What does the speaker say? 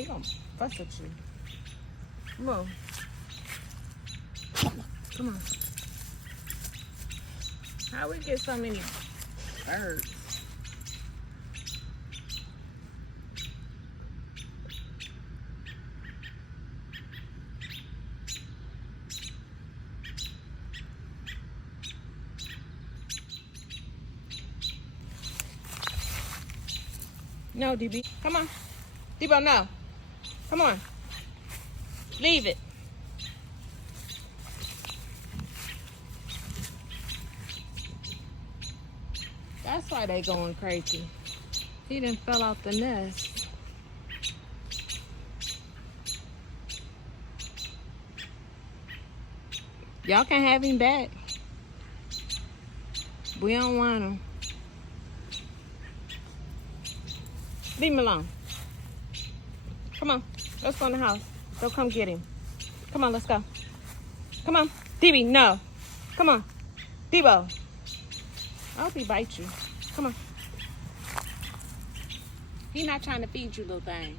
He gonna fuss at you. Come on. Come on. How we get so many birds? No, DB. Come on. Debo, no. Come on. Leave it. That's why they going crazy. He done fell out the nest. Y'all can have him back. We don't want him. Leave him alone. Come on. Let's go in the house. Go come get him. Come on, let's go. Come on. DB, no. Come on. Debo. I hope he bites you. Come on. He not trying to feed you, little thing.